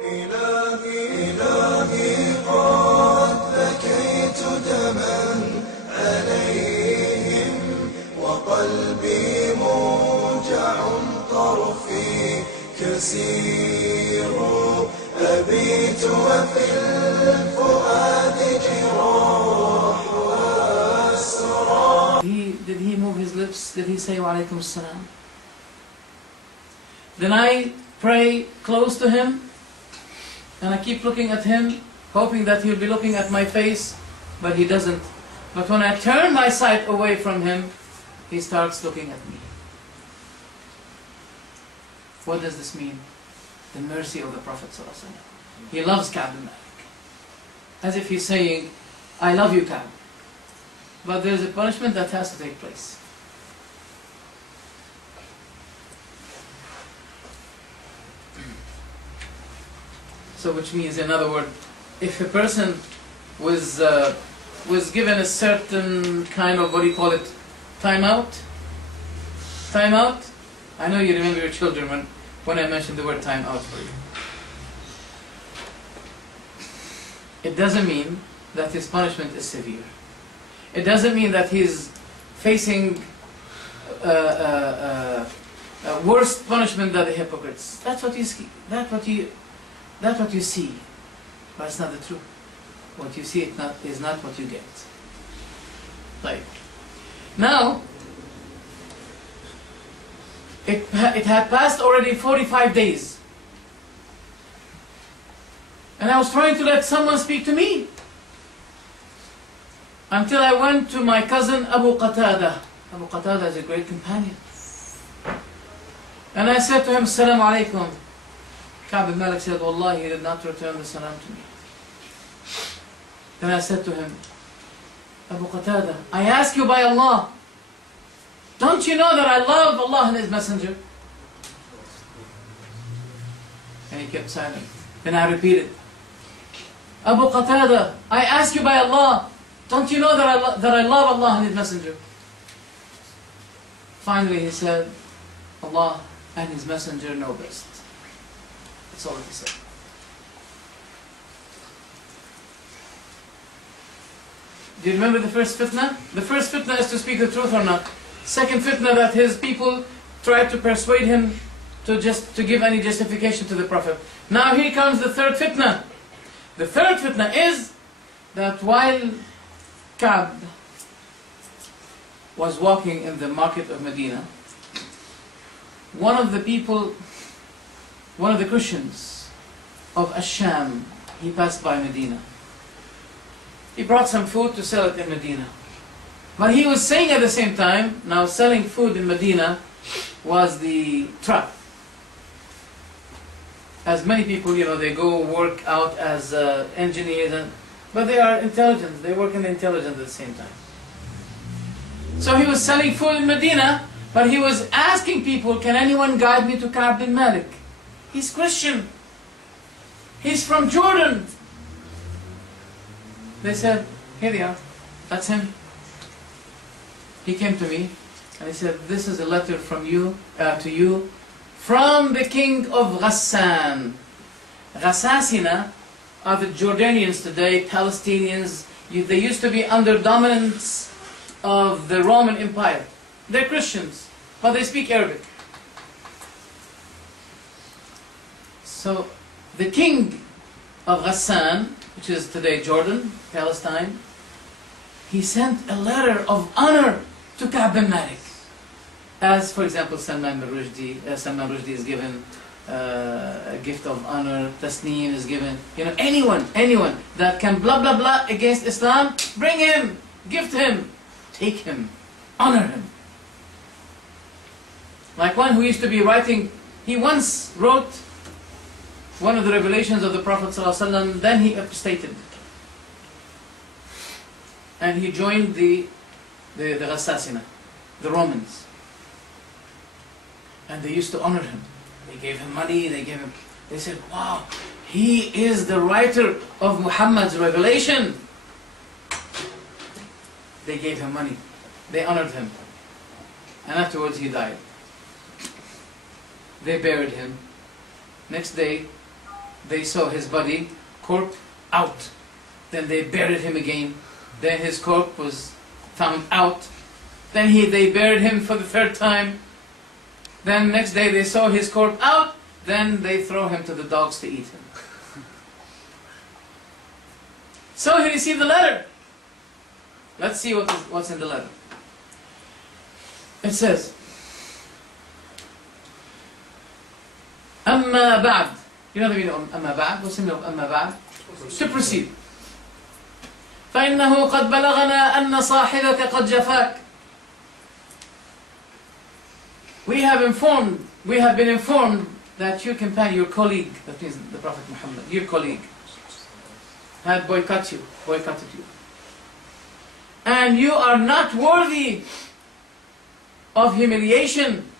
إلهي قد بكيت دما عليهم وقلبي موجع طرفي كسير أبيت وفي الفؤاد جراح وأسرى. Did he move his lips? Did he say wa alaykum as-salam? Then I pray close to him and I keep looking at him, hoping that he'll be looking at my face, but he doesn't. But when I turn my sight away from him, he starts looking at me. What does this mean? The mercy of the Prophet ﷺ. He loves Kaab ibn Malik. As if he's saying, I love you, Kaab. But there's a punishment that has to take place. So which means, in other words, if a person was given a certain kind of, what do you call it, timeout? Timeout? I know you remember your children when I mentioned the word timeout for you. It doesn't mean that his punishment is severe. It doesn't mean that he's facing worse punishment than the hypocrites. That's what you see. That's what you see. But it's not the truth. What you see is not what you get. Like now, it had passed already 45 days. And I was trying to let someone speak to me. Until I went to my cousin Abu Qatada. Abu Qatada is a great companion. And I said to him, Assalamu alaikum. Kaab ibn Malik said, Wallahi, he did not return the salam to me. Then I said to him, Abu Qatada, I ask you by Allah, don't you know that I love Allah and His Messenger? And he kept silent. Then I repeated, Abu Qatada, I ask you by Allah, don't you know that I love Allah and His Messenger? Finally he said, Allah and His Messenger know best. That's all he said. Do you remember the first fitna? The first fitna is to speak the truth or not. Second fitna, that his people tried to persuade him to give any justification to the Prophet. Now here comes the third fitna. The third fitna is that while Kaab was walking in the market of Medina, one of the Christians of Asham, he passed by Medina. He brought some food to sell it in Medina. But he was saying at the same time, now selling food in Medina was the trap. As many people, they go work out as engineers, but they are intelligent, they work in intelligence at the same time. So he was selling food in Medina, but he was asking people, can anyone guide me to Kaab ibn Malik? He's Christian. He's from Jordan. They said, here they are, that's him. He came to me and he said, this is a letter from you, to you, from the king of Ghassan. Ghassasina are the Jordanians today, Palestinians. They used to be under dominance of the Roman Empire. They're Christians, but they speak Arabic. So the king of Ghassan, which is today Jordan, Palestine, he sent a letter of honor to Kaab ibn Malik. As, for example, Salman Rushdie is given a gift of honor, Tasneem is given. Anyone that can blah blah blah against Islam, bring him, gift him, take him, honor him. Like one who used to be writing, he once wrote one of the revelations of the Prophet ﷺ, then he apostated. And he joined the Ghassasina, the Romans. And they used to honor him. They gave him money, they said, wow, he is the writer of Muhammad's revelation. They gave him money. They honored him. And afterwards he died. They buried him. Next day, they saw his body, corpse out. Then they buried him again. Then his corpse was found out. Then they buried him for the third time. Then next day they saw his corpse out. Then they throw him to the dogs to eat him. So he received the letter. Let's see what's in the letter. It says, أما بعد. You know the meaning of أما بعد? What's the meaning of أما بعد? To proceed. فإنه قد بلغنا أن صاحبك قد جفاك. We have been informed that your companion, your colleague, that means the Prophet Muhammad, your colleague, had boycotted you. And you are not worthy of humiliation.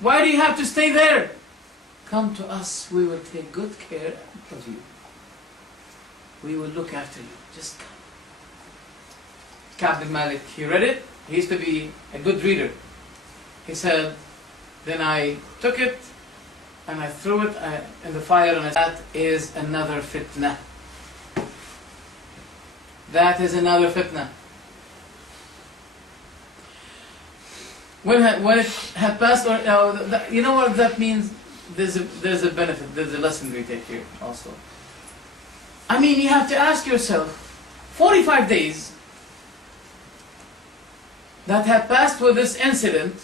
Why do you have to stay there? Come to us, we will take good care of you. We will look after you. Just come. Kaab ibn Malik, he read it. He used to be a good reader. He said, then I took it and I threw it in the fire, and I said, that is another fitna. That is another fitna. When it had passed, you know what that means? There's a benefit, there's a lesson we take here also. I mean, you have to ask yourself, 45 days that have passed with this incident,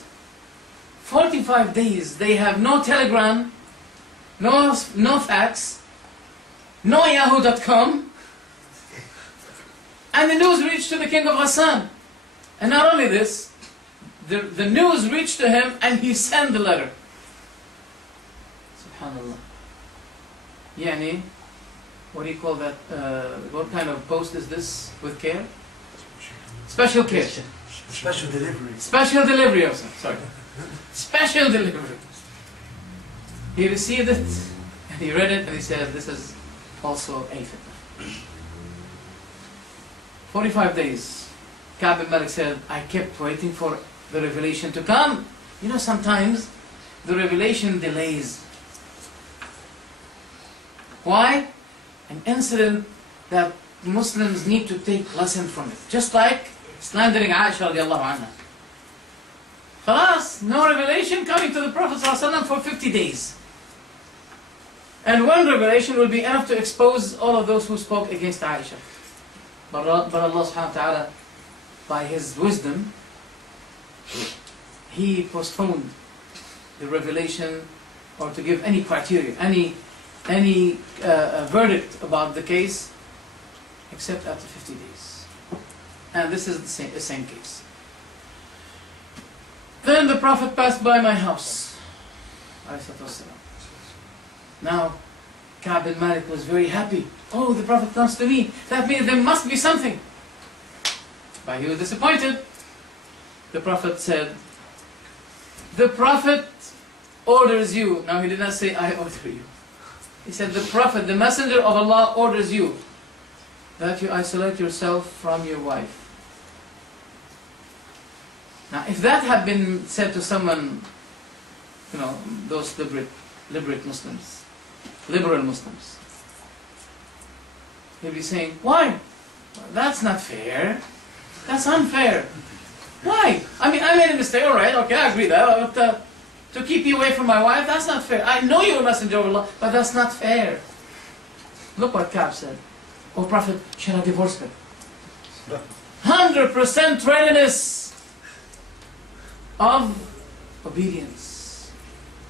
45 days, they have no telegram, no fax, no yahoo.com, and the news reached to the king of Ghassan. And not only this, the news reached to him and he sent the letter. Subhanallah. Yani, what do you call that? What kind of post is this with care? Special care. Special delivery. Special delivery also. Sorry. Special delivery. He received it and he read it and he said, this is also a fitna. 45 days. Kaab ibn Malik said, I kept waiting for the revelation to come. You know, sometimes the revelation delays. Why? An incident that Muslims need to take lesson from it. Just like slandering Aisha radiallahu anha. Khalas, no revelation coming to the Prophet ﷺ for 50 days. And one revelation will be enough to expose all of those who spoke against Aisha. But Allah subhanahu wa ta'ala, by His wisdom, He postponed the revelation, or to give any criteria, any verdict about the case, except after 50 days. And this is the same case. Then the Prophet passed by my house. Now, Kaab ibn Malik was very happy. Oh, the Prophet comes to me. That means there must be something. But he was disappointed. The Prophet said, the Prophet orders you. Now he did not say, I order you. He said, the Prophet, the Messenger of Allah orders you that you isolate yourself from your wife. Now, if that had been said to someone, you know, those liberal Muslims, he'd be saying, why? That's not fair. That's unfair. Why? I mean, I made a mistake, alright, okay, I agree that, but to keep you away from my wife, that's not fair. I know you're a messenger of Allah, but that's not fair. Look what Kaab said. Oh Prophet, shall I divorce her? 100% readiness of obedience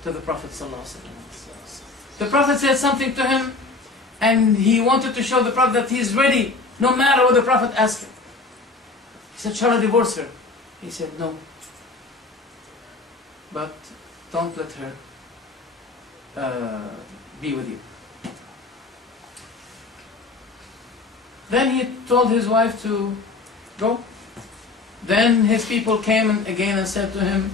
to the Prophet ﷺ. The Prophet said something to him, and he wanted to show the Prophet that he is ready, no matter what the Prophet asked him. He said, shall I divorce her? He said, no. But don't let her be with you. Then he told his wife to go. Then his people came again and said to him,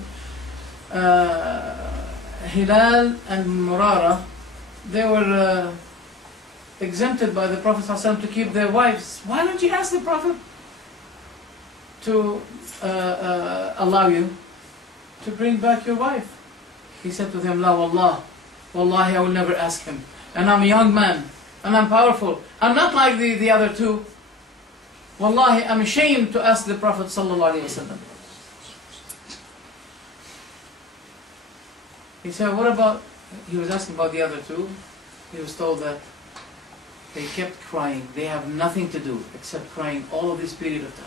Hilal and Murara, they were exempted by the Prophet ﷺ to keep their wives. Why don't you ask the Prophet to allow you to bring back your wife? He said to them, La wallah, Wallahi, I will never ask him. And I'm a young man, and I'm powerful. I'm not like the other two. Wallahi, I'm ashamed to ask the Prophet ﷺ. He said, what about, he was asking about the other two. He was told that they kept crying. They have nothing to do except crying all of this period of time.